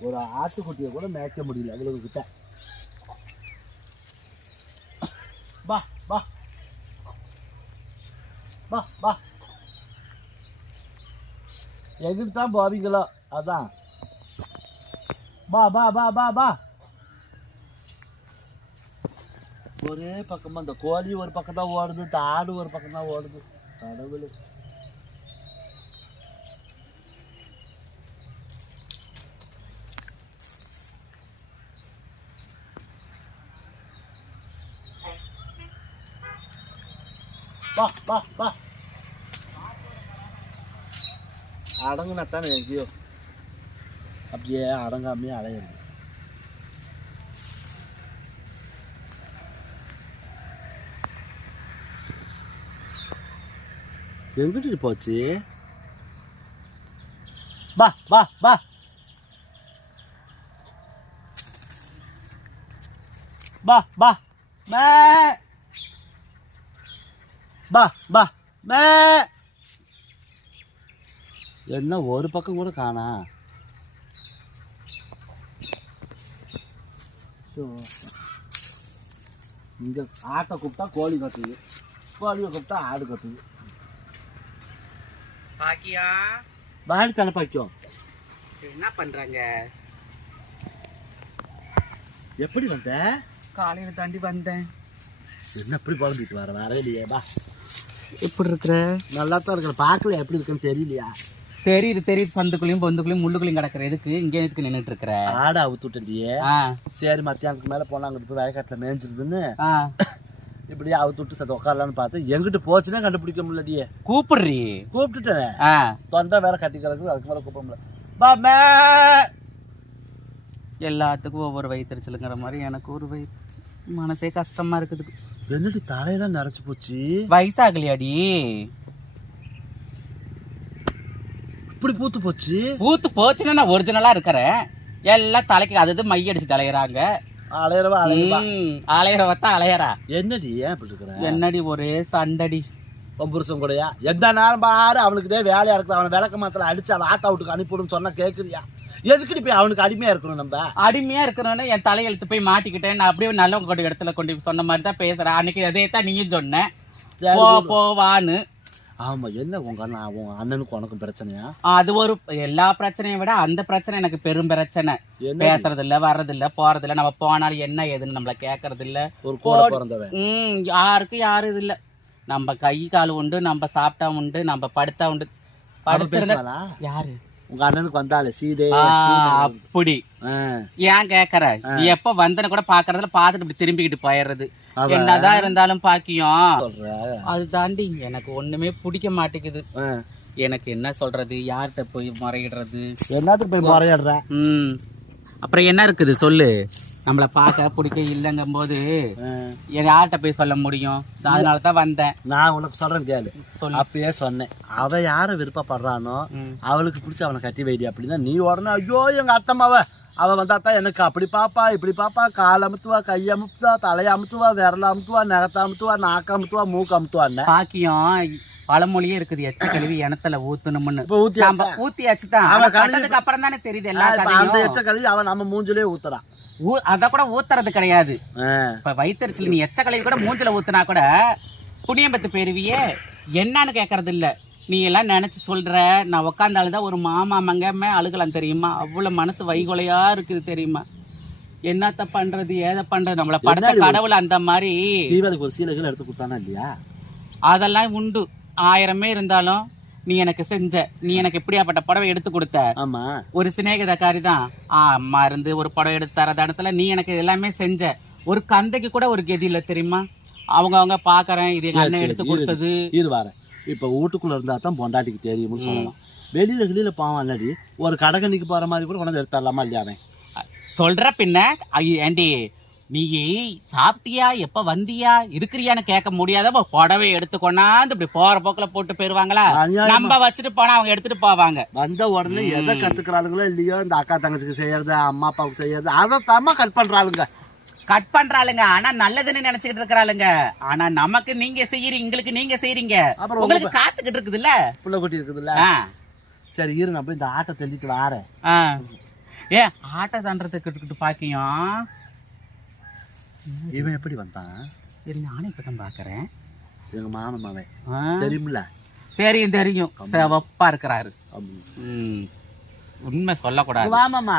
ஒரு ஆட்டுக்குட்டியை கூட மேய்க்க முடியல அவ்வளவு கிட்ட பா பா பா பா எங்கிட்டு தான் போவீங்களோ அதான். பா பா பா பா பா ஒரே பக்கமா இந்த கோழி ஒரு பக்கம் தான் ஓடுது இந்த ஆடு ஒரு பக்கம் தான் ஓடுது. கடவுளே. வா வா வா அடங்குனத்தானே எங்கேயோ அப்படியே அடங்காமையே அலையுது எங்கிட்டு போச்சு பா பா பா பா பா மே பா பா மே. என்ன ஒரு பக்கம் கூட காணா. இங்க ஆட்டை கூப்பிட்டா கோழி கத்துது. கோழியை கூப்பிட்டா ஆடு கத்துது. பாக்கியா? வாடி தலைப்பாய்க்கும் என்ன பண்றாங்க? எப்படி வந்த? காலையில தாண்டி வந்தேன். என்ன எப்படி குழம்பிட்டு வர? வரவே இல்லையே பா எப்படி இருக்கிற? நல்லா தான் இருக்கிற. பார்க்கல எப்படி இருக்குன்னு தெரியலையா? தெரியுது தெரியுது. பந்துக்குள்ளயும் பொந்துக்குள்ளயும் முள்ளுக்குள்ளயும் கிடக்குற. எதுக்கு? இங்க எதுக்கு நின்னுட்டு இருக்கிற? ஆடை அவுத்துட்டியே சரி மத்தியானத்துக்கு மேலே போனால் அங்கிட்டு போய் வயக்காட்டில் மேய்ஞ்சிருதுன்னு ஆ. இப்படியே அவுத்து விட்டு சத்த உட்காரலான்னு பார்த்து எங்கிட்டு போச்சுன்னே கண்டுபிடிக்க முடியலையே கூப்பிடுறி? கூப்பிட்டுட்டேன். தொண்டை வேற கட்டி கிடக்குது அதுக்கு மேலே கூப்பிட முடியல. பா மே எல்லாத்துக்கும் ஒவ்வொரு வயிற்றுச்சலுங்கிற மாதிரி எனக்கு ஒரு வயிற்று மனசே கஷ்டமா இருக்குது என்னடி தலையெல்லாம் நரைச்சு போச்சு? வயசாகலையாடி. இப்படி பூத்து போச்சு? ஊத்து போச்சுன்னா நான் ஒரிஜினலா இருக்கிறேன். எல்லாம் தலைக்கு அது இது மை அடிச்சு தலையிறாங்க அலையறவா அலையவா அலையறவத்தா அலையறா. என்னடி ஏன் இப்படி இருக்கிற? என்னடி ஒரே சண்டடி. உன் புருஷன் கூடயா? எந்த நேரம் பாரு அவனுக்கு இதே வேலையா இருக்குது. அவனை விளக்க மாத்திர அடிச்சு அவன் ஆட்டா விட்டுக்கு அனுப்பிவிடுன்னு சொன்னா கேட்குறியா எதுக்குடி போய் அவனுக்கு அடிமையா இருக்கணும் நம்ம? அடிமையா இருக்கணும்னு என் தலையெழுத்து போய் மாட்டிக்கிட்டேன். நான் அப்படியே நல்லவங்க கொண்டு இடத்துல கொண்டு சொன்ன மாதிரி தான் பேசுறேன். அன்னைக்கு அதே தான் நீயும் சொன்ன. சரி, போ போ வான்னு ஆமா என்ன உங்க அண்ணன் உன் அண்ணனுக்கும் உனக்கும் பிரச்சனையா? அது ஒரு எல்லா பிரச்சனையும் விட அந்த பிரச்சனை எனக்கு பெரும் பிரச்சனை. பேசுறது இல்ல வர்றது இல்ல போறது இல்ல நம்ம போனாலும் என்ன ஏதுன்னு நம்மள கேக்குறது இல்ல ஒரு கூட. பிறந்தவன். உம் யாருக்கும் யாரும் இது இல்ல. நம்ம கை கால் உண்டு நம்ம சாப்பிட்டா உண்டு நம்ம படுத்தா உண்டு. பேசுவாளா? யாரு? உங்க அண்ணனுக்கு வந்தாலே சீதே. அப்படி. ஏன் கேக்குற? நீ எப்ப வந்தன கூட பாக்குறதுல பாத்துட்டு இப்படி திரும்பிக்கிட்டு போயிடுறது என்னதான் இருந்தாலும் பாக்கியம். அது தாண்டி எனக்கு ஒண்ணுமே பிடிக்க மாட்டேங்குது. எனக்கு என்ன சொல்றது? யார்கிட்ட போய் முறையிடுறது? என்னத்துக்கு போய் முறையிடுற? அப்புறம் என்ன இருக்குது? சொல்லு. நம்மள பார்க்க பிடிக்க இல்லைங்கும் போது. யார்கிட்ட போய் சொல்ல முடியும்? அதனால தான் வந்தேன். நான் உனக்கு சொல்றேன் கேளு. அப்பயே சொன்னேன். அவ யார விருப்பப்படுறானோ. அவளுக்கு பிடிச்சி அவனை கட்டி வைடி அப்படின்னா நீ உடனே ஐயோ எங்க அத்தம்மாவ. அவ வந்தா தான் எனக்கு அப்படி பாப்பா இப்படி பாப்பா. கால் அமுத்துவா கை அமுத்துவா தலையை அமுத்துவா விரல அமுத்துவா நகத்தை அமுத்துவா நாக்கு அமுத்துவா மூக்கு அமுத்துவான்னு பாக்கியம் பழமொழியே இருக்குது. எச்ச கழுவி இனத்துல ஊத்தணும்னு. ஊத்தி ஊத்தியாச்சு தான் அவன் அவன் கழுவி- கண்டதுக்கு அப்புறம் தானே தெரியுது எல்லா அந்த எச்ச கழுவி அவன் நம்ம மூஞ்சிலே ஊத்துறான். அத கூட ஊத்துறது கிடையாது. இப்ப வயிற்றுல நீ எச்ச கழுவி கூட மூஞ்சில ஊத்துனா கூட புண்ணியம் பத்து பெறுவியே என்னன்னு கேக்குறது இல்ல நீ எல்லாம் நினைச்சு சொல்ற நான் உக்காந்தாலுதான் ஒரு மாமா மங்கமே அழுகலாம் தெரியுமா? அவ்வளவு மனசு வைகொலையா இருக்குது தெரியுமா? என்னத்த பண்றது ஏத பண்றது? நம்மள படைச்ச? கடவுள் அந்த மாதிரி தீபாவளிக்கு ஒரு சீலைகள் எடுத்து கொடுத்தானா இல்லையா? அதெல்லாம் உண்டு. ஆயிரமே இருந்தாலும் நீ எனக்கு செஞ்ச நீ எனக்கு இப்படியாப்பட்ட புடவை எடுத்து கொடுத்த? ஆமா. ஒரு சிநேகிதக்காரி தான் ஆ மருந்து ஒரு புடவை எடுத்து தரத இடத்துல நீ எனக்கு எல்லாமே செஞ்ச. ஒரு கந்தைக்கு கூட ஒரு கெதி இல்ல தெரியுமா? அவங்க அவங்க பாக்குறேன் இது எங்க சரி, அண்ணன் சரி, எடுத்து. கொடுத்தது. இரு வாரேன் இப்ப வீட்டுக்குள்ள இருந்தா தான் பொண்டாட்டிக்கு தெரியும்னு சொல்லலாம். வெளியில வெளியில பாவம் இல்லடி. ஒரு கடகணிக்கு போற மாதிரி கூட கொண்டாந்து எடுத்துடலாமா இல்லையா சொல்ற பின்ன ஏண்டி நீ சாப்பிட்டியா? எப்ப வந்தியா? இருக்கிறியான்னு கேட்க முடியாத அப்ப புடவை எடுத்து கொண்டாந்து இப்படி போற போக்குல போட்டு போயிருவாங்களா. நம்ம வச்சுட்டு போனா அவங்க எடுத்துட்டு போவாங்க. வந்த உடனே எதை கத்துக்கிறாளுங்களோ இல்லையோ இந்த அக்கா தங்கச்சிக்கு செய்யறது அம்மா அப்பாவுக்கு செய்யறது அதை தாம்மா கட் பண்றாளுங்க. கட் பண்றாளுங்க. ஆனா நல்லதுன்னு நினைச்சுக்கிட்டு இருக்கிறாளுங்க. ஆனா நமக்கு நீங்க செய்யறீங்க உங்களுக்கு நீங்க செய்யறீங்க. அப்புறம் உங்களுக்கு காத்துக்கிட்டு இருக்குதுல்ல? புள்ள குட்டி இருக்குதுல்ல? சரி இரு நான் போய் இந்த ஆட்டை தள்ளிட்டு வாரேன். ஏ ஆட்டை தாண்டறதுக்கு பாக்கியம்? இவன் எப்படி வந்தான்? சரி நானும் இப்பதான் பாக்குறேன். எங்க மாமன் மாவன் ஆ, தெரியுமில்ல தெரியும் தெரியும். சிவப்பா இருக்கிறாரு. உண்மை சொல்லக்கூடாது. வாமாமா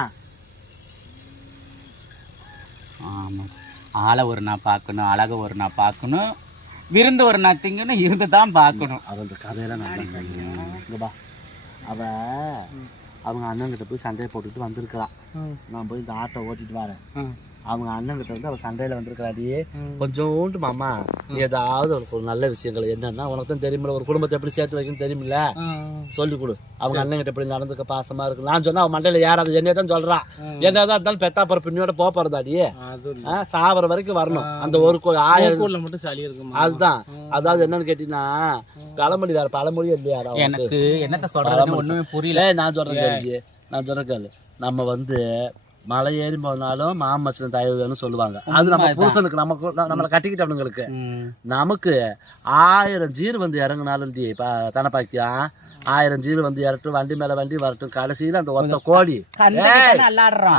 ஆமா. ஆளை ஒரு நாள் பார்க்கணும் அழக ஒரு நாள் பார்க்கணும் விருந்து ஒரு நாள் திங்கணும் இருந்து தான் பார்க்கணும். இந்த கதையெல்லாம் நல்லா இங்க பா அவ அவங்க அண்ணன் கிட்ட போய் சண்டையை போட்டுட்டு வந்திருக்கலாம். நான் போய் இந்த ஆட்டோ ஓட்டிட்டு வரேன். அவங்க அண்ணன் கிட்ட வந்து அவ சண்டையில வந்திருக்கிறாடி. கொஞ்சோண்டு மாமா ஏதாவது உனக்கு ஒரு நல்ல விஷயங்கள் என்னன்னா உனக்கு தான் தெரியுமில்ல ஒரு குடும்பத்தை எப்படி சேர்த்து வைக்கணும் தெரியுமில்ல சொல்லி கொடு. அவங்க அண்ணன் கிட்ட எப்படி நடந்துக்க பாசமா இருக்கு. நான் சொன்னா அவன் மண்டையில ஏறாது என்னைய தான் சொல்றான் என்னதான் இருந்தாலும் பெத்தா போற பின்னியோட போக போறதாடி சாவர வரைக்கும் வரணும். அந்த ஒரு ஆயிரம் மட்டும் சளி இருக்குமா அதுதான். அதாவது என்னன்னு கேட்டீங்கன்னா பழமொழி வேற பழமொழி இல்லையாடா உனக்கு? எனக்கு என்னத்த சொல்றது ஒண்ணுமே புரியல. நான் சொல்றேன் நான் சொல்றேன் நம்ம வந்து மலை ஏறி போனாலும் மாமச்சன் தயவு வேணும்னு சொல்லுவாங்க. அது நம்ம புருஷனுக்கு நமக்கு நம்மளை கட்டிக்கிட்டவனுங்களுக்கு. நமக்கு ஆயிரம் ஜீர் வந்து இறங்குனாலும் டி தனப்பாக்கியம் ஆயிரம் ஜீர் வந்து இறட்டும் வண்டி மேல வண்டி வரட்டும். கடைசியில அந்த ஒத்த கோழி.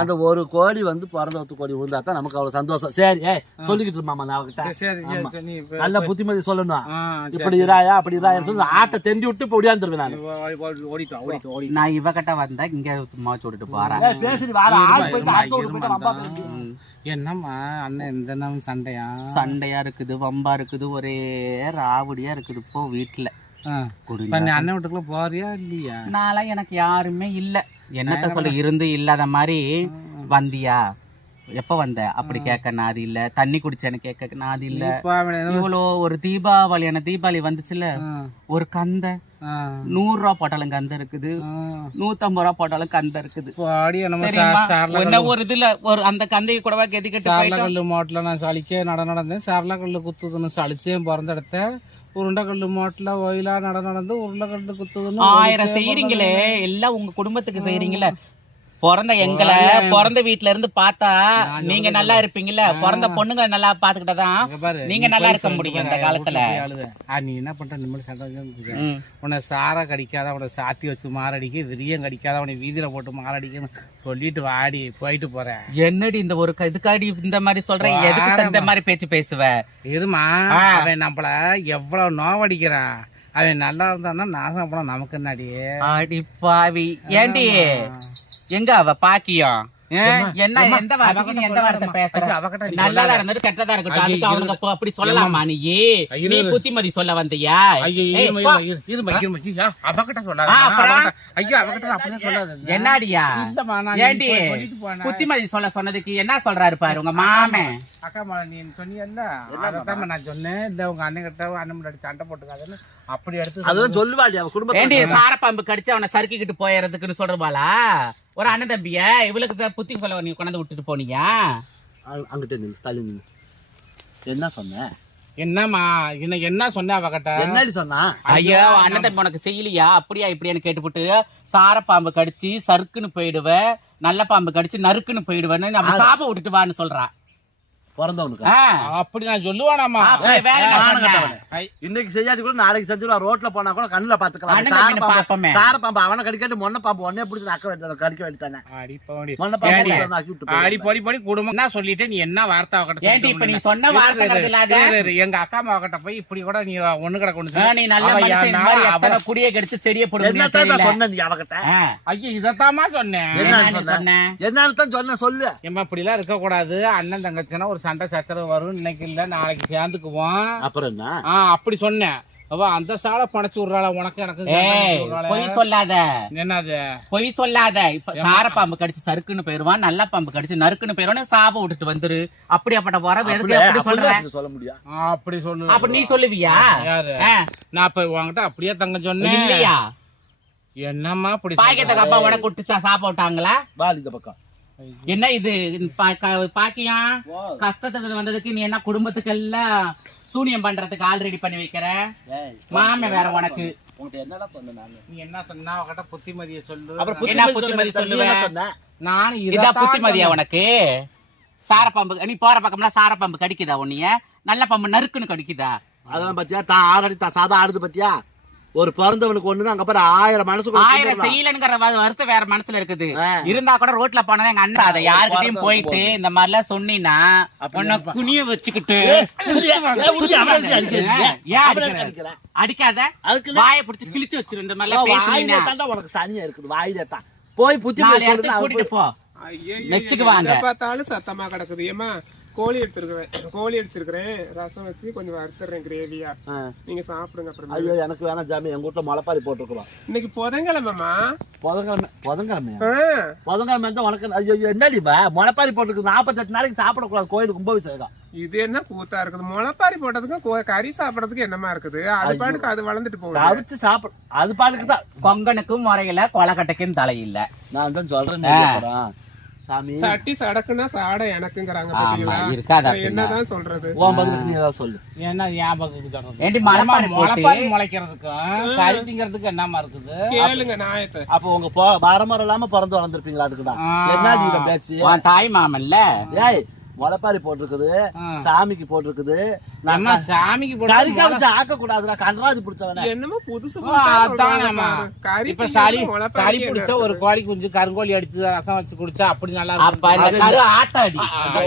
அந்த ஒரு கோழி வந்து பிறந்த ஒத்த கோழி விழுந்தா தான் நமக்கு அவ்வளவு சந்தோஷம். சரி ஏய் சொல்லிக்கிட்டு மாமா நான் அவகிட்ட. நல்ல புத்திமதி சொல்லணும். இப்படி இராயா அப்படி இராயான்னு சொல்லி ஆட்டை தெண்டி விட்டு இப்ப ஒடியாந்துருவேன் நான். நான் இவகிட்ட வந்தா இங்க சும்மா சொல்லிட்டு போறேன். பேசு. என்னம்மா அண்ணன் எந்த நாள் சண்டையா? சண்டையா இருக்குது வம்பா இருக்குது ஒரே ராவடியா இருக்குது இப்போ வீட்டுல அண்ணன் வீட்டுக்குள்ள போறியா இல்லையா? நான்லாம் எனக்கு யாருமே இல்ல. என்னத்த சொல்ல இருந்து இல்லாத மாதிரி வந்தியா? எப்ப வந்த? அப்படி கேட்க நாதி இல்ல. தண்ணி குடிச்சேன்னு கேட்க நாதி இல்ல. இவ்வளோ ஒரு தீபாவளி என்ன தீபாவளி வந்துச்சுல ஒரு கந்த. நூறு ரூபா போட்டாலும் கந்த இருக்குது. நூத்தம்பது ரூபா போட்டாலும் கந்த இருக்குது. என்ன ஒரு இதுல ஒரு அந்த கந்தையை கூடவா கெதிக்கிட்டு சார்லக்கல்லு மாட்டில் நான் சளிக்க நட நடந்தேன். சார்லக்கல்லு குத்துதுன்னு சளிச்சேன் பிறந்த இடத்த உருண்டைக்கல்லு மாட்டில் ஒயிலா நட நடந்து உருளைக்கல்லு குத்துதுன்னு ஆயிரம் செய்யறீங்களே எல்லாம் உங்க குடும்பத்துக்கு செய்யறீங்களே பிறந்த எங்களை பிறந்த வீட்ல இருந்து பார்த்தா நீங்க நல்லா இருப்பீங்கல்ல? பிறந்த பொண்ணுங்க நல்லா பாத்துக்கிட்டதான் நீங்க நல்லா இருக்க முடியும் இந்த காலத்துல. நீ என்ன பண்ற? நிம்மதி சண்டை. உன்னை சாரை கடிக்காத உன்னை சாத்தி வச்சு மாரடிக்க விரியம் கடிக்காத உன்னை வீதியில போட்டு மாரடிக்கன்னு சொல்லிட்டு வாடி போயிட்டு போறேன். என்னடி இந்த ஒரு இதுக்காடி இந்த மாதிரி சொல்ற? எதுக்கு இந்த மாதிரி பேச்சு பேசுவ? இருமா அவன் நம்மள எவ்வளவு நோவடிக்கிறான். அவன் நல்லா இருந்தான்னா நாசம் போனா நமக்கு என்னடி? அடி பாவி. ஏண்டி? எங்க அவ பாக்கியம் என்ன எந்த வார்த்தைக்கு எந்த வார்த்தை பேசுற? நல்லதா இருந்தது கெட்டதா இருக்கட்டும். அதுக்கு அப்போ அப்படி சொல்லலாமா நீ. நீ புத்திமதி சொல்ல வந்தியா. என்னடியா? ஏண்டி. புத்திமதி சொல்ல சொன்னதுக்கு என்ன சொல்றாரு பாரு உங்க மாமன் அக்கா மா, நீ சொன்னியல்ல? அதைத்தான் நான் சொன்னேன். இந்த உங்க அண்ணன் கிட்ட அண்ணன் முன்னாடி சண்டை போட்டுக்காதுன்னு அப்படி எடுத்து அதெல்லாம் சொல்லுவாடி அவ ஏண்டி குடும்பத்துல சாரப்பாம்பு கடிச்சு அவனை சறுக்கிக்கிட்டு போயறதுக்குன்னு சொல்றவாளா ஒரு அண்ணன் தம்பிய இவளுக்கு புத்தி சொல்ல நீ கொண்டாந்து விட்டுட்டு போனியா அங்க- அங்கிட்ட ஸ்டாலின். என்ன சொன்ன? என்னம்மா என்ன என்ன சொன்ன அவகிட்ட என்னடி சொன்னா? ஐயோ அண்ணன் தம்பி உனக்கு செய்யலையா? அப்படியா இப்படியான்னு கேட்டுப்புட்டு சாரப்பாம்பு கடிச்சு சறுக்குன்னு போயிடுவ நல்ல பாம்பு கடிச்சு நறுக்குன்னு போயிடுவேன்னு நம்ம விட்டுட்டு வான்னு சொல்றா. பிறந்தவனுக்கு? ஆ, அப்படி நான் சொல்லுவானாமா சொன்ன? இன்னைக்கு செய்யாட்டி கூட நாளைக்கு செஞ்சிருவா ரோட்ல போனா கூட கண்ணுல பாத்துக்கலாம். சார பாம்பு அவனை கடிக்காட்டி மொன்ன பாம்பு உடனே பிடிச்சி நக்க வேண்டியது கடிக்க வேண்டியதானே குடும்பம். என்ன சொல்லிட்டு நீ என்ன வார்த்தை இப்ப நீ சொன்ன வார்த்தை எங்க அக்கா அம்மா கிட்ட போய் இப்படி கூட நீ ஒண்ணு கிட கொண்டு ஆ, நீ நல்ல குடியை கடிச்சு செடியை சொன்னேன் நீ அவகிட்ட? ஐயோ இதத்தாமா சொன்னேன். என்ன என்ன சொன்ன? சொன்னேன் என்னன்னு தான் சொன்ன சொல்லு. இப்படி எல்லாம் இருக்க கூடாது அண்ணன் தங்கச்சினா ஒரு சண்டை சச்சரவு வரும் இன்னைக்கு இல்ல நாளைக்கு சேர்ந்துக்குவோம். அப்புறம் என்ன ஆ அப்படி சொன்னேன். அவ அந்த சாலை பணச்சு விடுறாள உனக்கு எனக்கு. பொய் சொல்லாத. என்னது? பொய் சொல்லாத. இப்ப சார பாம்பு கடிச்சு சறுக்குன்னு போயிருவான் நல்ல பாம்பு கடிச்சு நறுக்குன்னு போயிருவான்னு சாபம் விட்டுட்டு வந்துரு. அப்படியாப்பட்ட உறவு எதுக்கு அப்படியே- அப்படி சொல்ற? அப்படியே சொல்ல முடியும் அப்படி சொல்லு. அப்ப நீ சொல்லுவியா? நான் இப்ப உன்கிட்ட அப்படியே தங்க சொன்னேன். இல்லையா? என்னம்மா அப்படி பாக்கியத்துக்கு அப்பா உனக்கு விட்டு சா- சாபம் விட்டாங்களா? வால் இந்த பக்கம். என்ன இது? பா- க- பாக்கியம் கஷ்டத்துக்கு வந்ததுக்கு நீ என்ன குடும்பத்துக்கு எல்லாம் சூனியம் பண்றதுக்கு ஆல்ரெடி பண்ணி வைக்கிற? மாமன் வேற உனக்கு. உன்கிட்ட என்னடா சொன்னேன் நானு? நீ என்ன சொன்னா அவகிட்ட புத்திமதியை சொல்லு. அப்புறம் என்ன புத்திமதி சொல்லுவேன். நான் இதா இதைத்தான் புத்திமதியா. உனக்கு? சாரப்பாம்பு நீ போற பக்கம்லாம் சாரப்பாம்பு கடிக்குதா உன்னைய? நல்ல பாம்பு நறுக்குன்னு கடிக்குதா? அதெல்லாம் பாத்தியா? தான் தான் சாதா ஆடுது பாத்தியா? ஒரு பிறந்தவனுக்கு ஒண்ணுதான் அங்க பாரு ஆயிரம் மனசுக்குள்ள ஆயிரம். செய்யலங்கிற வருத்தம் வேற மனசுல இருக்குது. இருந்தா கூட ரோட்ல போனா எங்க அண்ணன் அதை யாருக்கிட்டையும் போயிட்டு இந்த மாதிரி எல்லாம் சொன்னீங்கன்னா உன்னை குனிய வச்சுக்கிட்டு. அடிக்காத. அதுக்கு வாயை பிடிச்சு கிழிச்சு வச்சிரு இந்த மாதிரி வாயிலே தாண்டா உனக்கு சனியா இருக்குது வாயிலே தான் போய் புத்தி கூட்டிட்டு போ. மெச்சுக்கு வாங்க. பார்த்தாலும் சத்தமா கிடக்குது ஏமா கோழி எடுத்துருக்கிறேன். கோழி அடிச்சிருக்கிறேன் ரசம் வச்சு கொஞ்சம் வறுத்துறேன் கிரேவியா. நீங்க சாப்பிடுங்க அப்புறம். ஐயோ எனக்கு வேணாம் ஜாமி. எங்க வீட்டுல முளைப்பாரி போட்டுருக்குறோம் இன்னைக்கு புதன்கிழமைமா புதன்கிழமை புதன்கிழமை புதன்கிழமை இருந்தா உனக்கு ஐயோ என்னடி பா முளைப்பாரி போட்டுருக்கு நாற்பத்தெட்டு நாளைக்கு சாப்பிடக்கூடாது. கோயிலுக்கு கும்பாபிஷேகம் இது என்ன கூத்தா இருக்குது? முளைப்பாரி போட்டதுக்கு கோ- கறி சாப்பிடறதுக்கு என்னமா இருக்குது? அது பாட்டுக்கு அது வளர்ந்துட்டு போகுது. கவிச்சு சாப்பிட அது பாட்டுக்கு தான். கொங்கனுக்கும் முறையில கொலக்கட்டைக்கும் தலை இல்ல. நான் தான் சொல்றேன் சாமி. சட்டி சடக்குன்னா சாடை எனக்குங்கிறாங்க ஆமா, பாத்தீங்களா? இருக்காதா என்னதான் சொல்றது? உன் பதிலுக்கு நீ ஏதாவது சொல்லு. என்ன ஞாபகம் சொல்றது ஏண்டி மலைப்பாரி போட்டு? முளைப்பாரி முளைக்கிறதுக்கும் கறி திங்கிறதுக்கு என்னமா இருக்குது? கேளுங்க நாயத்தை. அப்ப உங்க பொ- மரமரம் இல்லாம பிறந்து வளர்ந்துருப்பீங்களா அதுக்குதான். என்ன இவன் பேச்சு? உன் தாய் மாமன்ல? ஏய் முளைப்பாரி போட்டிருக்குது. சாமிக்கு போட்டிருக்குது. நம்ம சாமிக்கு கறி கவிச்சு ஆக்க கூடாதுடா கன்றாதி பிடிச்சவன. என்னமோ புதுசு இப்ப சளி சளி பிடிச்சா ஒரு கோழி குஞ்சு கருங்கோழி அடிச்சு ரசம் வச்சு குடிச்சா அப்படி நல்லா இருக்கும். கரு ஆட்ட அடி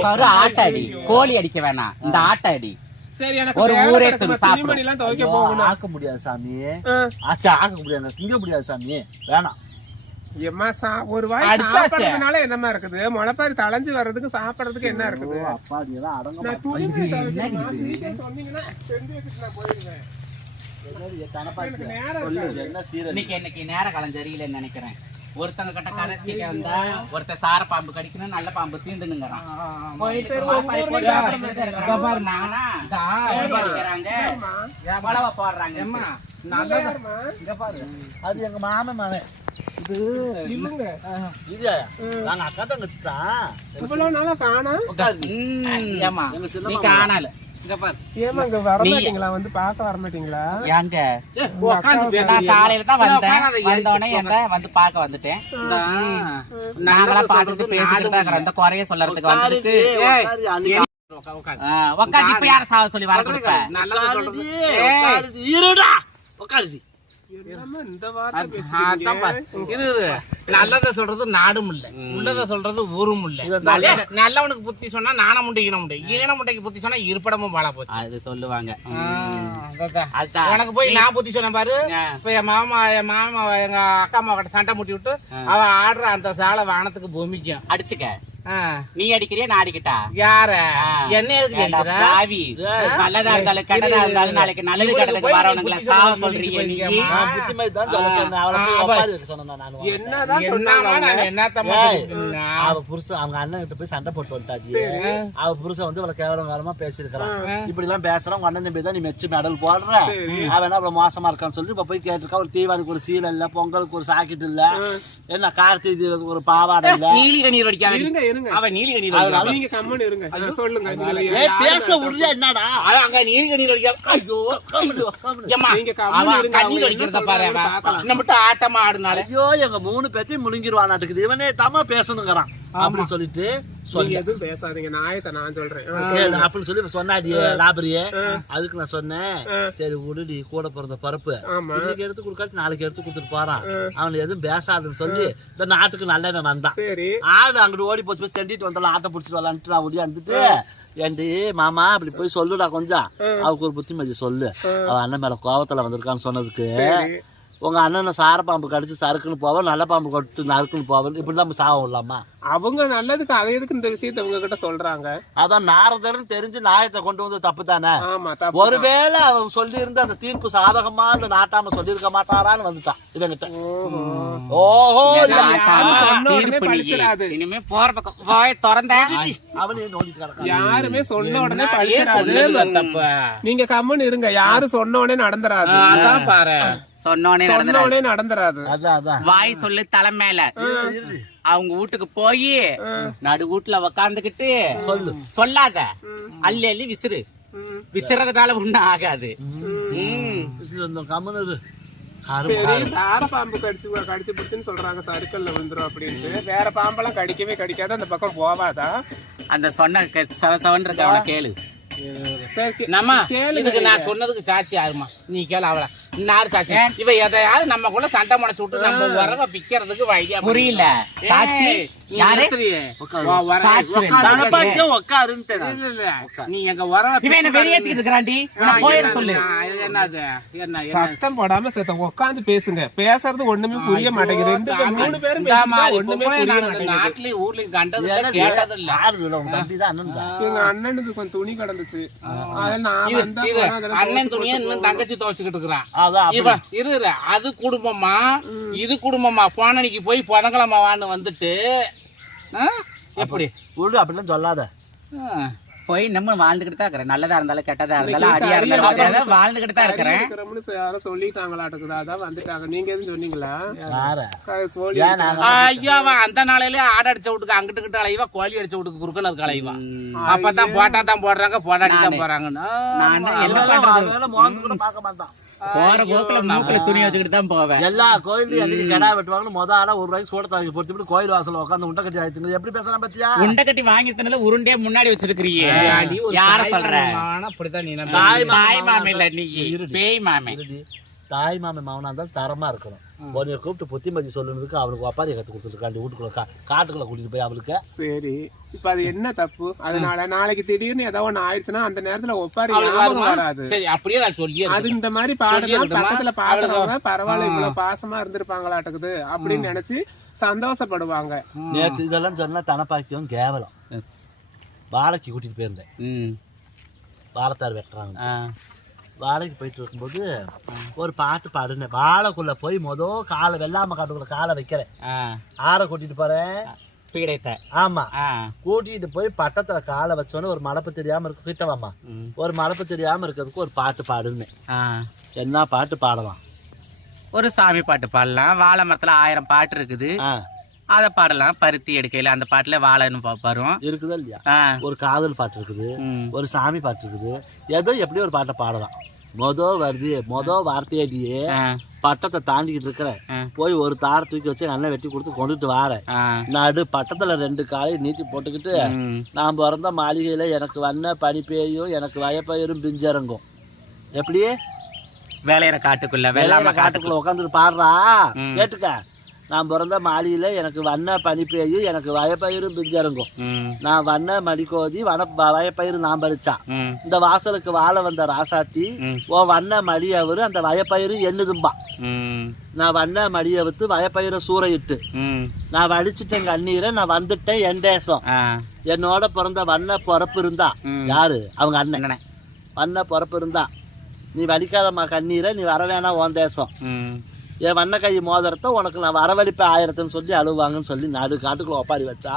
கரு ஆட்ட அடி கோழி அடிக்க வேணாம். இந்த ஆட்ட அடி சரி எனக்கு ஒரு ஊரே எல்லாம் துவைக்க போகணும். ஆக்க முடியாது சாமி. ஆச்சா ஆக்க முடியாது. திங்க முடியாது சாமி. வேணாம். எம்மா சா ஒரு வாய். சாப்பிடறதுனால என்னமா இருக்குது? முளைப்பாரி தளைஞ்சு வர்றதுக்கு சாப்பிடறதுக்கு என்ன இருக்குது? நான்? சீக்கிரம் சொன்னீங்கன்னா செஞ்சு வச்சுட்டு நான் சீரழி இன்னைக்கு நேர காலம் சரியில்லைன்னு நினைக்கிறேன். ஒருத்தங்க கிட்ட கரைச்சிக்க வந்தா ஒருத்தர் சார பாம்பு கடிக்கணும் நல்ல பாம்பு உழவ போடுறாங்க? அது எங்க மாமன் மாமன் இது இல்லைங்க. இது நாங்க அக்கா தங்கச்சி தான் இவ்வளவு நாளா காணோம். ஏமா நீ காணல? வந்து பார்க்க வரமாட்டீங்களா? எங்க உட்காந்து நான் காலையில தான் வந்தேன். வந்தோடனே எங்க வந்து பார்க்க வந்துட்டேன். நாங்களாம் பார்த்துட்டு பேசிட்டு தான் இந்த குறைய சொல்லறதுக்கு வந்துட்டு. உட்காந்து இப்ப யார சாவ சொல்லி வர இருடா. உட்காருடி நல்லத சொல்றது நாடும் இல்ல. உள்ளத சொல்றது ஊரும் இல்ல. நல்லவனுக்கு புத்தி சொன்னா நாணம் முண்டை ஈன முண்டை. ஈன முண்டைக்கு புத்தி சொன்னா இருப்படமும் வாழ போச்சு. அது சொல்லுவாங்க. உனக்கு போய் நான் புத்தி சொன்னேன் பாரு. இப்ப என் மாமா என் மாமா எங்க அக்கா அம்மா கிட்ட சண்டை முட்டி விட்டு அவ ஆடுற அந்த சாலை வானத்துக்கு பூமிக்கும். அடிச்சுக்க. நீ அடிக்கிறியா நான் அடிக்கட்டா? யார? என்ன? பாவி? நல்லதா இருந்தாலும் கெட்டதா இருந்தாலும் நாளைக்கு நல்லது கெட்டதுக்கு வரவனுங்களை சாவ சொல்றீங்க அவங்க? அவ புருஷன் அண்ணன் கிட்ட போய் சண்டை போட்டு வந்துட்டாச்சு. அவ புருஷன் வந்து இவ்வளவு கேவலம் காலமா பேசியிருக்கிறான். இப்படி எல்லாம் பேசுறான் உங்க அண்ணன் தம்பி தான் நீ மெச்சு மெடல் போடுற. அவன் என்ன அவ்வளவு மோசமா இருக்கான்னு சொல்லி இப்ப போய் கேட்டிருக்கா ஒரு தீபாவளிக்கு ஒரு சீலை இல்ல பொங்கலுக்கு ஒரு சாக்கெட் இல்ல. என்ன கார்த்திகை ஒரு பாவாடை இல்ல. நீலி கண்ணீர் இருங்க. இருங்க அவன் நீலி கண்ணீர் வடிக்காத. நீங்க கம்முன்னு இருங்க. சொல்லுங்க பேச உறுதியா என்னடா? அங்க நீலி கண்ணீர் வடிக்காத. ஐயோ. நீங்க கம்முனு இருங்க, கண்ணீர் என்ன பாரு. இன்னும் மட்டும் ஆட்டமா ஆடுனால. ஐயோ எங்க மூணு பேத்தையும் முழுங்கிருவானாட்டுக்குது. இவனே தாமா பேசணுங்கிறான். அப்படின்னு சொல்லிட்டு எதுவும் பேசாதீங்க. நாயத்தை நான் சொல்றேன். சரி, அப்படின்னு சொல்லி சொன்னாடி லாபரியே. அதுக்கு நான் சொன்னேன். சரி விடுடி கூட பிறந்த பருப்பு. இன்னைக்கு எடுத்து கொடுக்காட்டி நாளைக்கு எடுத்து கொடுத்துட்டு போறான். அவன் எதுவும் பேசாதுன்னு சொல்லி இந்த நாட்டுக்கு நல்லவன் வந்தான் ஆடு அங்கிட்டு ஓடி போச்சு போய் தெண்டிட்டு வந்தாலும் ஆட்டை பிடிச்சிட்டு வரலான்ட்டு நான் ஏண்டி மாமா அப்படி போய் சொல்லுடா கொஞ்சம். அவருக்கு ஒரு புத்திமதி சொல்லு. அவன் அண்ணன் மேல கோவத்துல வந்திருக்கான்னு சொன்னதுக்கு. உங்க அண்ணனை சார பாம்பு கடிச்சு சறுக்குன்னு போவன் நல்ல பாம்பு கொட்டு நறுக்குன்னு போவன். இப்படிலாம் சாவம் விடலாமா? அவங்க நல்லதுக்கு அதை எதுக்கு இந்த விஷயத்தை உங்க கிட்ட சொல்றாங்க? அதான் நாரதர்னு தெரிஞ்சு நாயத்தை கொண்டு வந்து தப்பு தானே? ஆமா தப்பு ஒருவேளை அவன் சொல்லி இருந்த அந்த தீர்ப்பு சாதகமா இந்த நாட்டாம சொல்லியிருக்க மாட்டாரான்னு வந்துட்டான் இவங்கிட்ட. ஓஹோ. இனிமே போற பக்கம் போய் திறந்த. அவனே நோண்டிட்டு கிடக்கான். யாருமே சொன்ன உடனே தப்பு? நீங்க கம்முன்னு இருங்க. யாரும் சொன்ன உடனே நடந்துராது அதான் பாரு சொன்னோனே சொன்ன நடந்துடாது. உடனே நடந்துராது வாய் சொல்லு தலை மேல. அவங்க வீட்டுக்கு போய் நடு வீட்டுல உக்காந்துக்கிட்டு சொல்லு. சொல்லாத. அள்ளி அள்ளி விசிறு. விசிறதுனால ஒண்ணும் ஆகாது. பாம்பு கடிச்சு கடிச்சு பிடிச்சுன்னு சொல்றாங்க சருக்கல்ல விழுந்துரும் அப்படின்ட்டு. வேற பாம்பெல்லாம் கடிக்கவே கடிக்காது அந்த பக்கம் போவாதா? அந்த சொன்ன க- சவ சவன் இருக்க அவனை கேளு. நம்ம இதுக்கு. நான் சொன்னதுக்கு சாட்சி ஆகுமா? நீ கேளு அவள. நார் சாட்சி இவ எதையாவது நமக்குள்ள சண்டை முளைச்சு விட்டு நம்ம உறவை பிக்கிறதுக்கு வழியா புரியல. சாட்சி நீ எங்க சத்தம் போடாம சேர்த்த உட்காந்து பேசுங்க. பேசுறது ஒண்ணுமே புரிய மாட்டேங்குது. மூணு பேரும் நாட்டுலயும் ஊர்லயும் கண்டது கேட்டது இல்ல. எங்க அண்ணனுக்கு கொஞ்சம் துணி கிடந்துச்சு. அண்ணன் துணியை இன்னும் தங்கச்சி துவைச்சுக்கிட்டு இருக்கிறான். இவன் இரு இரு. அது குடும்பமா? இது குடும்பமா? போனனிக்கு போய் புதன்கிழமை வான்னு வந்துட்டு? எப்படி? விடு, அப்படிலாம் சொல்லாத. போய் நம்ம வாழ்ந்துகிட்டு தான் இருக்கிறேன். நல்லதா இருந்தாலும் கெட்டதா இருந்தாலும் அடியா இருந்தாலும் வாழ்ந்துகிட்டு தான் இருக்கிறேன். இருக்கிறோம்னு யாரோ சொல்லிட்டாங்களாட்டுக்குது? அதான் வந்துட்டாங்க. நீங்க எதுவும் சொன்னீங்களா? ஐயோ அவன் அந்த நாளையிலே ஆடு அடிச்ச வீட்டுக்கு அங்கிட்டு கிட்ட அலைவா? கோழி அடிச்ச வீட்டுக்கு குறுக்கன இருக்க அலைவா? அப்பதான் போட்டா தான் போடுறாங்க போடாட்டி தான் போறாங்க நான் தான் என்ன அதெல்லாம் பண்றது? அதெல்லாம் முகந்து கூட பார்க்க மாட்டான். போற போக்குல மூக்குல துணி வச்சுக்கிட்டு தான் போவேன். எல்லா கோயிலையும் என்னைக்கு கடா வெட்டுவாங்கன்னு முத ஆளா ஒரு ரூபாய்க்கு சோட தாங்கி போட்டு கோயில் வாசல்ல உட்காந்து உண்டை கட்டி ஆயிடுச்சு எப்படி பேசுறான் பாத்தியா? உண்டை கட்டி வாங்கி தந்ததுல உருண்டே முன்னாடி ஒரு யார சொல்ற? மாமனானா அப்படித்தான் நீ தாய் மாமே இல்ல நீ. பேய் மாமே. தாய் மாமன் மாமனா இருந்தாலும் தரமா இருக்கணும். உன்னைய கூப்பிட்டு புத்திமதி சொல்லுனதுக்கு அவனுக்கு ஒப்பாரி கத்து கொடுத்துருக்காண்டி வீட்டுக்குள்ள கா- காட்டுக்குள்ள கூட்டிட்டு போய் அவளுக்கு. சரி. இப்ப அது என்ன தப்பு? அதனால நாளைக்கு திடீர்னு ஏதோ ஒண்ணு ஆயிடுச்சுன்னா அந்த நேரத்துல ஒப்பாரி? வராது. சரி அப்படியே நான் சொல்லியே அது. இந்த மாதிரி பாடலாம்? பக்கத்துல பாடுறவங்க பரவாயில்ல இவ்வளவு பாசமா இருந்திருப்பாங்களாட்டுக்குது அப்படின்னு நினைச்சு சந்தோஷப்படுவாங்க. நேத்து இதெல்லாம் சொன்னா தனப்பாக்கியம் கேவலம். வாழைக்கு கூட்டிட்டு போயிருந்தேன். ம். வாழைத்தார் வெட்டுறாங்க. ஆ. வாழைக்கு போயிட்டு இருக்கும்போது ஒரு பாட்டு பாடுனேன். வாழைக்குள்ள போய் மொத காலை வெள்ளாம காட்டுக்குள்ள காலை வைக்கிறேன். ஆற கூட்டிட்டு போறேன். பீடைத்த. ஆமா. கூட்டிட்டு போய் பட்டத்துல காலை வச்சோன்னு ஒரு மலப்பு தெரியாம இருக்கு. கிட்டவாமா. ஒரு மலப்பு தெரியாம இருக்கிறதுக்கு ஒரு பாட்டு பாடுனேன். என்ன பாட்டு பாடலாம்? ஒரு சாமி பாட்டு பாடலாம். வாழை மரத்துல ஆயிரம் பாட்டு இருக்குது. அத பாடலாம் பருத்தி எடுக்கையில அந்த பாட்டுல வாழைன்னு பா- வரும் இருக்குதா இல்லையா. ஒரு காதல் பாட்டு இருக்குது. ஒரு சாமி பாட்டு இருக்குது ஏதோ எப்படியோ ஒரு பாட்டை பாடலாம் மொத வருது மொத வார்த்தையாடியே. பட்டத்தை தாண்டிக்கிட்டு இருக்கிற ஆ. போய் ஒரு தார தூக்கி வச்சு அண்ணன் வெட்டி கொடுத்து கொண்டுட்டு வாரேன். நடு பட்டத்துல ரெண்டு காலையும் நீட்டி போட்டுக்கிட்டு. நான் பிறந்த மாளிகையில எனக்கு வண்ண பனிப்பேயும் எனக்கு வயப்பயிரும் பிஞ்சரங்கும் எப்படி வேலையிற காட்டுக்குள்ள வெள்ளாம காட்டுக்குள்ள உட்காந்துட்டு பாடுறா. கேட்டுக்க நான் பிறந்த மாளிகையில எனக்கு வண்ண பனிப்பேயும் எனக்கு வயப்பயிரும் பிஞ்சரங்கும். நான் வண்ண மடிக்கோதி வன வயப்பயிறு நான் பறிச்சான். இந்த வாசலுக்கு வாழ வந்த ராசாத்தி. ஓ வண்ண மடி அவரு அந்த வயப்பயிறு என்னதும்பா ம். நான் வண்ண மடியை வித்து வயப்பயிரை சூறையிட்டு. நான் வடிச்சிட்டேன் கண்ணீரை நான் வந்துட்டேன் என் தேசம். என்னோட பிறந்த வண்ண பிறப்பு இருந்தா. யாரு அவங்க அண்ணன்? வண்ண பிறப்பு இருந்தா நீ வலிக்காதம்மா கண்ணீரை நீ வர வேணாம் உன் தேசம். என் வண்ண கை மோதிரத்தை உனக்கு நான் வரவழிப்பேன் ஆயிரத்துன்னு சொல்லி அழுவாங்கன்னு சொல்லி நடு காட்டுக்குள்ள ஒப்பாரி வச்சா.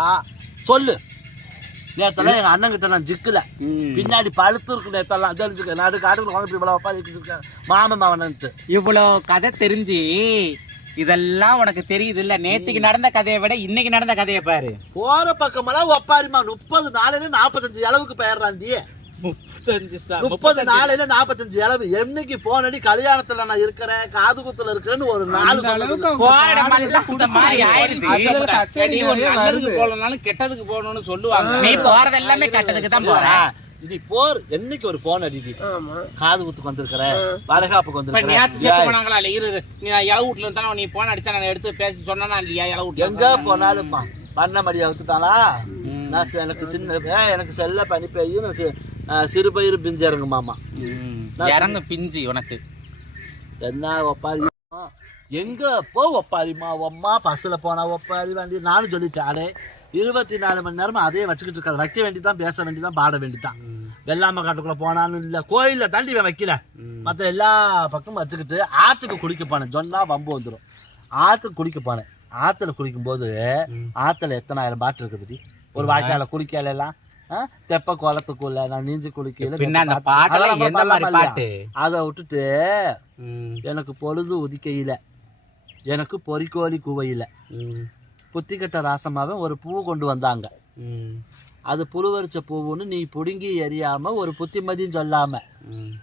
சொல்லு. நேத்தெல்லாம் எங்க அண்ணன் கிட்ட நான் ஜிக்கல. பின்னாடி பழுத்து இருக்கு நேத்தெல்லாம். தெரிஞ்சுக்க நடு காட்டுக்குள்ள இப்படி இவ்வளவு ஒப்பாரி வச்சுருக்கேன் மாமன் மாவனன்ட்டு இவ்வளவு கதை தெரிஞ்சு இதெல்லாம் உனக்கு தெரியுது இல்ல நேத்துக்கு நடந்த கதையை விட இன்னைக்கு நடந்த கதையை பாரு. போற பக்கமெல்லாம் ஒப்பாரிமா முப்பது நாளையில நாற்பத்தஞ்சு அளவுக்கு பெயர்றாண்டி முப்பத்தஞ்சு முப்பது நாளையில நாற்பத்தஞ்சு அளவு என்னைக்கு போனடி கல்யாணத்துல நான் இருக்கிறேன். காது குத்துல இருக்கிறேன்னு ஒரு நாலு. போகலனாலும் கெட்டதுக்கு போகணும்னு சொல்லுவாங்க. நீ போறது எல்லாமே கட்டதுக்கு தான் போற. இது போர். என்னைக்கு ஒரு போன் அடிக்கி ஆமா. காது குத்துக்கு வந்திருக்கிறேன் நேத்து வந்திருக்கிறேன் செத்து போனாங்களா? இல்ல இரு. நீ இளவு வீட்டுல இருந்தா நீ போன் அடிச்சா நான் எடுத்து பேசி சொன்னா இல்லையா? இளவு வீட்டுல எங்க போனாலும்மா பண்ண மடியை அவுத்துட்டானா நான் எனக்கு சின்ன எனக்கு செல்ல பனிப்பையும் நான் சி- ஆ, சிறு பயிறு பிஞ்சிறங்க மாமா. இறங்க பிஞ்சு உனக்கு. என்ன ஒப்பாரி? எங்க போ ஒப்பாரிமா அம்மா பஸ்ல போனா ஒப்பாரி வண்டி. நானும் சொல்லிட்டேன் அடே இருபத்தி நாலு மணி நேரமா அதே வச்சுக்கிட்டு இருக்காது. வைக்க வேண்டியதான் பேச வேண்டியதான் பாட வேண்டியதான் வெள்ளாம காட்டுக்குள்ள போனான்னு இல்ல கோயில்ல தாண்டி இவன் வைக்கல. மத்த எல்லா பக்கமும் வச்சுக்கிட்டு ஆத்துக்கு குளிக்க போனேன். சொன்னா வம்பு வந்துடும் ஆத்துக்கு குளிக்க போனேன். ஆத்துல குளிக்கும் போது ஆத்துல எத்தனாயிரம் பாட்டு இருக்குது ஒரு வாய்க்கால குளிக்கல எல்லாம்? தெப்ப குளத்துக்குள்ள நான் நீஞ்சு குளிக்கல அந்த பாட்டெல்லாம் எந்த மாதிரி பாட்டு? அதை விட்டுட்டு. எனக்கு பொழுது உதிக்கையில எனக்கு பொறிக்கோழி குவையில. புத்திக்கட்ட ராசமாவே ஒரு பூ கொண்டு வந்தாங்க. அது புழுவரிச்ச பூவுன்னு நீ புடுங்கி எறியாம ஒரு புத்திமதியும் சொல்லாம.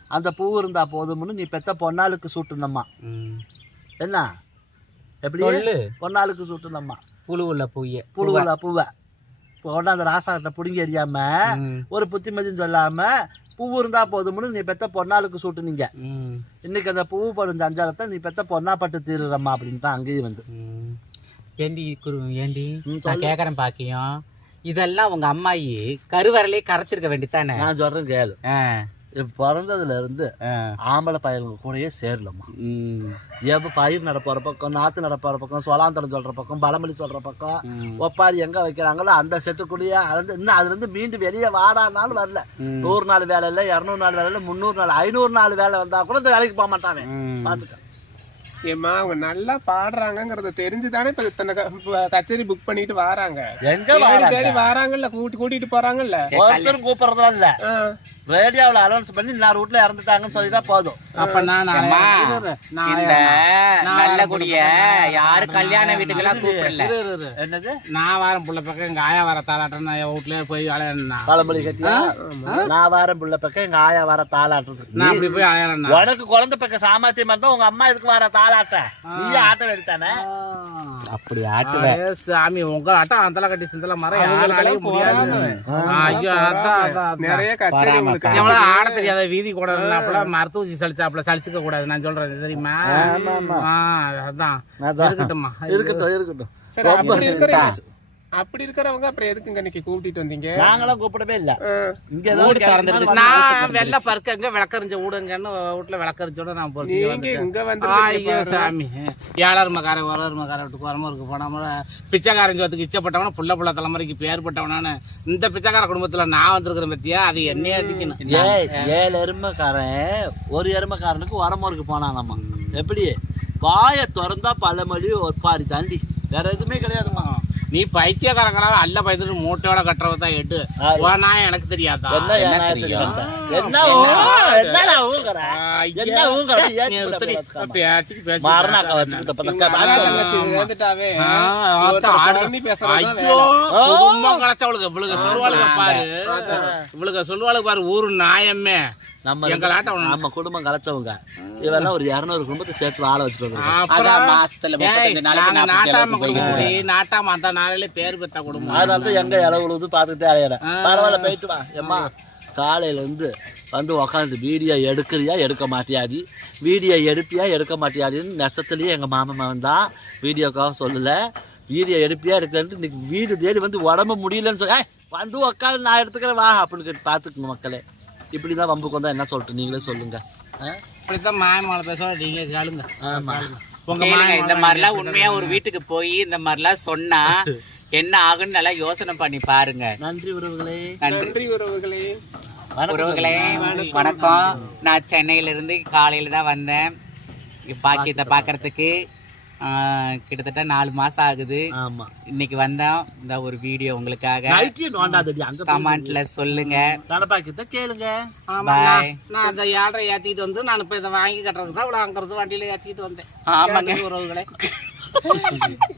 அந்த பூ இருந்தா போதும்னு நீ பெத்த பொன்னாளுக்கு சூட்டுனம்மா. ம். என்ன? எப்படி? பொன்னாளுக்கு சூட்டுனம்மா. புழுவுள்ள பூய. புழுவுல பூவை. கொண்டாந்து ராசாட்ட புடுங்கி எறியாம. ஒரு புத்திமதியும் சொல்லாம பூ இருந்தா போதும்னு நீ பெத்த பொன்னாளுக்கு சூட்டுனீங்க. இன்னைக்கு அந்த பூ படும் ஜஞ்சாலத்தை நீ பெத்த பொண்ணா பட்டு தீருறம்மா அப்படின்னு தான் அங்கேயும் வந்து. ஏண்டி ஏண்டி? நான் கேக்குறேன் பாக்கியம். இதெல்லாம் உங்க அம்மாயி கருவரலே கரைச்சிருக்க வேண்டித்தானே நான் சொல்றேன் கேளு. பிறந்ததுல இருந்து. ஆம்பளை பையனுங்க கூடயே சேரலம்மா எப்ப பயிர் நட போற பக்கம் நாத்து நட போற பக்கம் சொலாந்தரம் சொல்ற பக்கம் பழமொழி சொல்ற பக்கம் ஒப்பாரி எங்க வைக்கிறாங்களோ அந்த செட்டுக்குள்ளேயே அது இன்னும் அதுல இருந்து மீண்டு வெளியே வாடானாலும் வரல. நூறு நாள் வேலை இல்ல இருநூறு நாள் வேலை இல்ல முந்நூறு நாள் ஐநூறு நாள் வேலை வந்தா கூட இந்த வேலைக்கு போக மாட்டாங்க ம். ஏம்மா அவங்க நல்லா பாடுறாங்கங்கறத தெரிஞ்சுதானே இப்ப இத்தனை கச்சேரி புக் பண்ணிட்டு வராங்க. எங்க தேடி வராங்க? தேடி வராங்கல்ல கூட்டி கூட்டிட்டு போறாங்கல்ல. ஒருத்தரும் கூப்பிடுறதா இல்ல. ரேடியோவில் அனௌன்ஸ் பண்ணி நான் ரூட்ல இறந்துட்டாங்கன்னு சொல்லிட்டா போதும். அப்ப நான் இந்த நல்ல யாரை குடிய யாரு கல்யாண வீட்டுக்கெல்லாம் கூப்பிடல. என்னது? நான் வாரம் புள்ள பக்கம் எங்க ஆயா வர தாளாட்டம் நான் என் வீட்லயே போய் அலையறேன்னா பழமொழி கட்டியா? நான் வாரம் புள்ள பக்கம் எங்க ஆயா வர தாளாட்டுறது. நான் அப்படி போய் அலையறேன்னா உனக்கு குழந்தை பக்கம் சாமர்த்தியம் இருந்தா உங்க அம்மா இதுக்கு வர ஆட்ட. அப்படி சாமி உங்க ஆட்டம் அந்தல கட்டி சிந்தல மரம் யாராலையும் முடியாது. ஐயோ அதான். நிறைய கச்சேரி எவ்வளவு ஆட தெரியாத வீதி கூட இருந்தாப்புல மருத்துவச்சி சலிச்சாப்புல சலிச்சுக்க கூடாது நான் சொல்றேன் தெரியுமா? ஆமா, ஆமா. ஆ, அதான். இருக்கட்டும்மா இருக்கட்டும் இருக்கட்டும். அப்படி இருக்கிற அப்படி இருக்கிறவங்க அப்புறம் எதுக்குங்க இன்னைக்கு கூட்டிட்டு வந்தீங்க? நாங்களாம் கூப்பிடவே இல்ல. இங்க கேட்கணும்னாலும் வந்து நான் வெள்ள பருக்கங்க விளக்கறிஞ்ச ஊடுங்கன்னு வீட்டுல விளக்கறிஞ்சோட நான் போறேன். நீங்க இங்க வந்து ஐயோ சாமி. ஏழாறு மக்கார ஒரு மக்கார வீட்டுக்கு வரமூருக்கு போனோம்னா பிச்சைக்காரன் சொத்துக்கு இச்சப்பட்டவன புள்ள புள்ள தலைமுறைக்கு பேர் பட்டவனானு இந்த பிச்சைக்கார குடும்பத்துல நான் வந்திருக்கிறேன் பத்தியா? அது என்னையே அடிக்கணும். ஏழு எருமைக்காரன் ஒரு எருமைக்காரனுக்கு வரமோருக்கு போனானாமா எப்படி? வாயை திறந்தா பழமொழி ஒப்பாரி தாண்டி. வேற எதுவுமே கிடையாதுமா நீ பைத்தியக்காரங்களால அல்ல பயத்துட்டு மூட்டையோட கட்டுறவ தான் எட்டு. நாய் எனக்கு தெரியாதா? இவளுக்கு சொல்லுவாளுக்கு பாரு ஊரு நாயமே நம்ம. நம்ம குடும்பம் கலைச்சவங்க. இவெல்லாம் ஒரு இருநூறு குடும்பத்தை சேர்த்து ஆள வச்சுட்டு நாட்டாம அந்த நாளிலே பேர் பெற்ற குடும்பம். அதனால தான் எங்க பார்த்துக்கிட்டே அலையிறேன். ஆ. பரவாயில்ல போயிட்டு வா. ஏம்மா காலையில இருந்து வந்து உக்காந்து வீடியோ எடுக்கிறியா எடுக்க மாட்டியாடி? வீடியோ எடுப்பியா எடுக்க மாட்டியாடின்னு நெசத்துலயே எங்க மாமன் தான் வீடியோக்காக சொல்லல. வீடியோ எடுப்பியா எடுக்கலன்ட்டு இன்னைக்கு வீடு தேடி வந்து உடம்பு முடியலன்னு சொல்ல "ஏய், வந்து உக்காந்து நான் எடுத்துக்கிறேன் வா அப்படின்னு கேட்டு பார்த்துக்குங்க மக்களே இப்படிதான் வம்புக்கு வந்தா என்ன சொல்லிட்டு? நீங்களே சொல்லுங்க. ஆ? இப்படித்தான் மாயமால பேச நீங்க கேளுங்க. ஆமா. உங்க இந்த மாதிரிலாம் உண்மையா ஒரு வீட்டுக்கு போய் இந்த மாதிரிலாம் சொன்னா என்ன ஆகுன்னு நல்லா யோசனை பண்ணி பாருங்க. நன்றி உறவுகளே. நன்றி. உறவுகளே. வணக்கம். உறவுகளே வணக்கம். நான் சென்னையில இருந்து காலையில தான் வந்தேன். பாக்கியத்தை பார்க்கறதுக்கு. ஆஹ், கிட்டத்தட்ட நாலு மாசம் ஆகுது. ஆமா. இன்னைக்கு வந்தோம் இந்த ஒரு வீடியோ உங்களுக்காக. கமெண்ட்ல சொல்லுங்க. நடப்பாக்கிட்ட கேளுங்க. நான் அந்த ஏழரை ஏத்திட்டு வந்து நான் இப்ப இதை வாங்கி கட்டுறதுக்கு தான் இவ்வளவு அங்கிருந்து வண்டியில ஏத்திட்டு வந்தேன். ஆமாங்க. உறவுகளே.